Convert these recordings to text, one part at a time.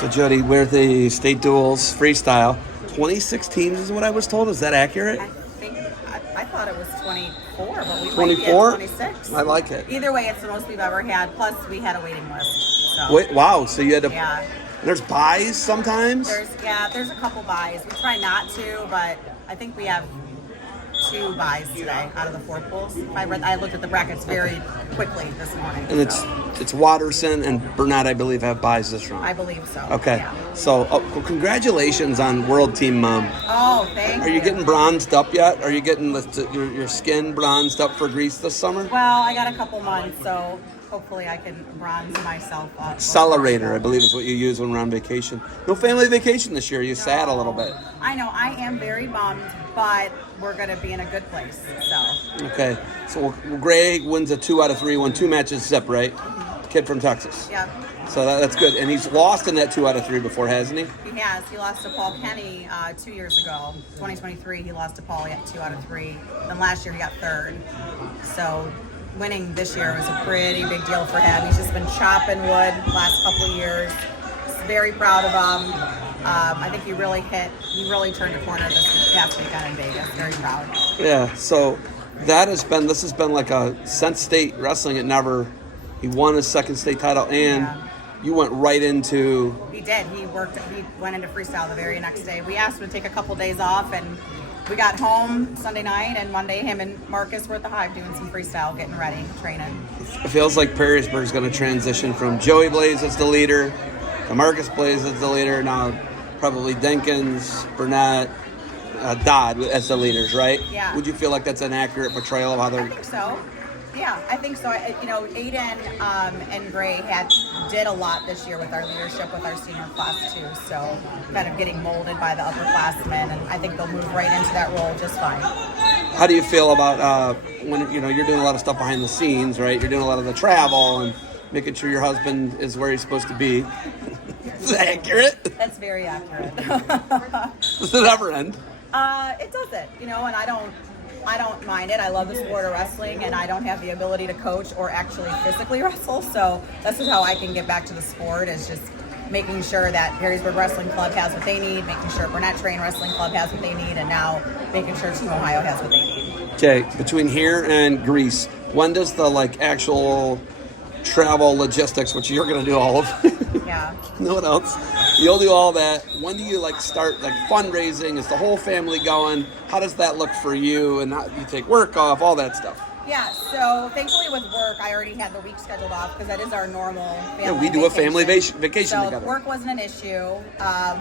So Jodi, we're the state duels freestyle. 2016 is what I was told. Is that accurate? I thought it was 24, but we 24? might be at 26. I like it. Either way, it's the most we've ever had. Plus, we had a waiting list. So. Wait, wow. So you had to. Yeah. There's buys sometimes. There's a couple buys. We try not to, but I think we have 2 buys today out of the 4 pools. I looked at the brackets very quickly this morning. And it's Watterson and Burnett, I believe, have buys this round. I believe so. Okay. Yeah. So well, congratulations on World Team Mom. Oh, thank you. Are you getting bronzed up yet? Are you getting your skin bronzed up for Greece this summer? Well, I got a couple months, so hopefully I can bronze myself up. Accelerator, I believe, is what you use when we're on vacation. No family vacation this year. You sad a little bit. I know. I am very bummed, but we're going to be in a good place. So. Okay. So Gray wins a 2 out of 3, won 2 matches separate. Kid from Texas. Yep. So that's good. And he's lost in that 2 out of 3 before, hasn't he? He has. He lost to Paul Kenny 2 years ago. 2023, he lost to Paul at 2 out of 3. Then last year he got 3rd. So winning this year was a pretty big deal for him. He's just been chopping wood the last couple of years. Very proud of him. I think he really turned a corner this past weekend in Vegas. Very proud. Yeah. So this has been like a since state wrestling. He won his 2nd state title, and you went right into. He did. He went into freestyle the very next day. We asked him to take a couple days off, and we got home Sunday night, and Monday him and Marcus were at the Hive doing some freestyle, getting ready, training. It feels like Perrysburg's going to transition from Joey Blaze as the leader to Marcus Blaze as the leader. Now probably Denkins, Burnett, Dodd as the leaders, right? Yeah. Would you feel like that's an accurate portrayal of how they're... I think so. Yeah, I think so. Aiden and Gray did a lot this year with our leadership with our senior class too. So kind of getting molded by the upperclassmen, and I think they'll move right into that role just fine. How do you feel about when you're doing a lot of stuff behind the scenes, right? You're doing a lot of the travel and making sure your husband is where he's supposed to be. Is that accurate? That's very accurate. Does it ever end? It doesn't, and I don't mind it. I love the sport of wrestling, and I don't have the ability to coach or actually physically wrestle. So this is how I can get back to the sport, is just making sure that Perrysburg Wrestling Club has what they need, making sure Burnett Train Wrestling Club has what they need, and now making sure Team Ohio has what they need. Okay, between here and Greece, when does the actual travel logistics, which you're going to do all of? Yeah. No one else. You'll do all that. When do you start fundraising? Is the whole family going? How does that look for you? And how, you take work off, all that stuff. Yeah, so thankfully with work, I already had the week scheduled off because that is our normal family vacation. We do a family vacation so together. Work wasn't an issue.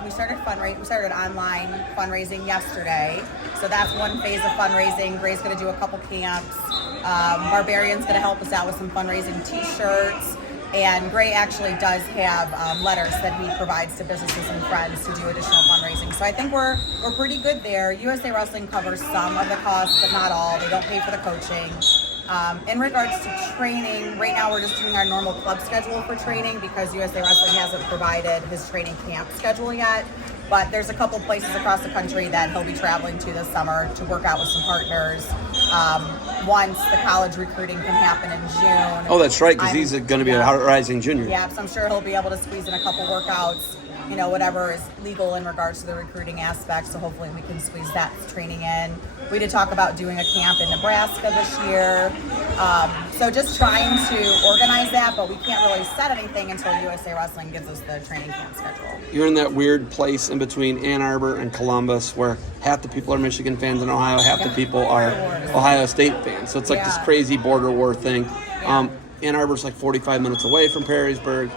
We started online fundraising yesterday. So that's one phase of fundraising. Gray's going to do a couple camps. Barbarian's going to help us out with some fundraising t-shirts. And Gray actually does have letters that he provides to businesses and friends to do additional fundraising. So I think we're pretty good there. USA Wrestling covers some of the costs, but not all. They don't pay for the coaching. In regards to training, right now we're just doing our normal club schedule for training because USA Wrestling hasn't provided his training camp schedule yet. But there's a couple places across the country that he'll be traveling to this summer to work out with some partners. Once the college recruiting can happen in June. Oh, that's right, because he's going to be a rising junior. Yeah, so I'm sure he'll be able to squeeze in a couple workouts, whatever is legal in regards to the recruiting aspect. So hopefully we can squeeze that training in. We did talk about doing a camp in Nebraska this year. So just trying to organize that, but we can't really set anything until USA Wrestling gives us the training camp schedule. You're in that weird place in between Ann Arbor and Columbus where half the people are Michigan fans in Ohio, half the people are Ohio State fans. So it's this crazy border war thing. Yeah. Ann Arbor's 45 minutes away from Perrysburg.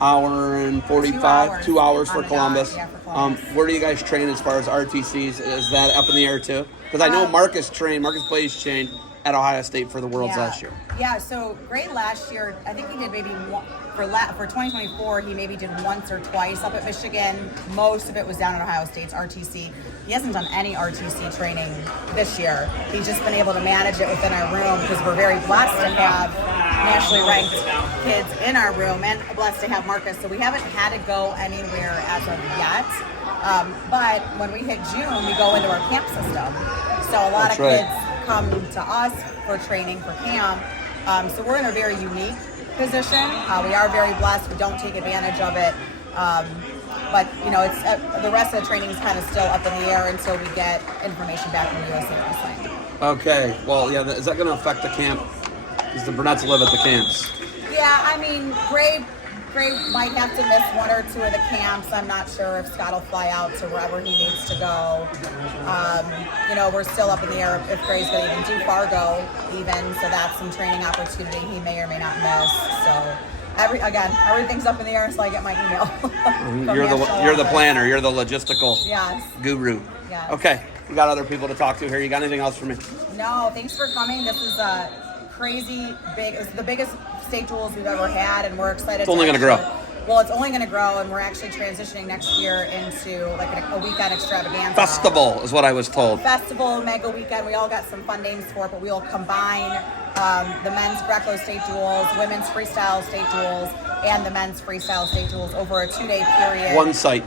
Hour and 45, 2 hours for Columbus. Yeah, for Columbus. Where do you guys train as far as RTCs? Is that up in the air too? Because I know Marcus Blaze trained at Ohio State for the Worlds last year. Yeah, so great last year. I think he did maybe one, for 2024, he maybe did once or twice up at Michigan. Most of it was down at Ohio State's RTC. He hasn't done any RTC training this year. He's just been able to manage it within our room because we're very blessed to have nationally ranked kids in our room and blessed to have Marcus. So we haven't had to go anywhere as of yet. But when we hit June, we go into our camp system. So a lot of kids come to us for training for camp. So we're in a very unique position. We are very blessed. We don't take advantage of it. But it's the rest of the training is kind of still up in the air until we get information back from USA Wrestling. Okay. Well, yeah. Is that going to affect the camp? Because the Burnetts live at the camps. Yeah, I mean, Gray might have to miss one or two of the camps. I'm not sure if Scott will fly out to wherever he needs to go. We're still up in the air if Gray's going to even do Fargo even, so that's some training opportunity he may or may not miss. So everything's up in the air until I get my email. You're the planner. You're the logistical guru. Yes. Okay. We got other people to talk to here. You got anything else for me? No, thanks for coming. This is crazy big. It's the biggest state duels we've ever had, and we're excited. It's only going to grow. Well, it's only going to grow, and we're actually transitioning next year into like a weekend extravaganza. Festival is what I was told. Festival, mega weekend. We all got some fun names for it, but we will combine the men's Greco state duels, women's freestyle state duels, and the men's freestyle state duels over a 2-day period. One site,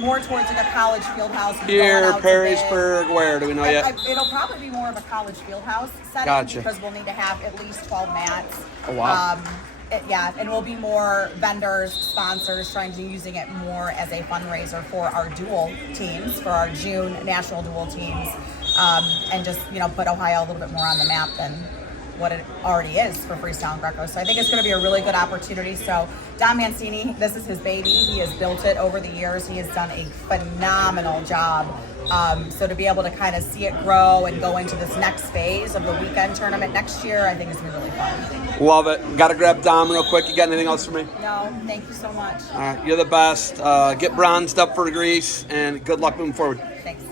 more towards like a college field house. Here, Perrysburg, where? Do we know yet? It'll probably be more of a college field house setting. Gotcha. Because we'll need to have at least 12 mats. Oh, wow. And we'll be more vendors, sponsors, trying to using it more as a fundraiser for our dual teams, for our June national dual teams, and just put Ohio a little bit more on the map than what it already is for freestyle and Greco. So I think it's going to be a really good opportunity. So Don Mancini, this is his baby. He has built it over the years. He has done a phenomenal job. So to be able to kind of see it grow and go into this next phase of the weekend tournament next year, I think it's going to be really fun. Love it. Got to grab Dom real quick. You got anything else for me? No, thank you so much. All right, you're the best. Get bronzed up for Greece, and good luck moving forward. Thanks.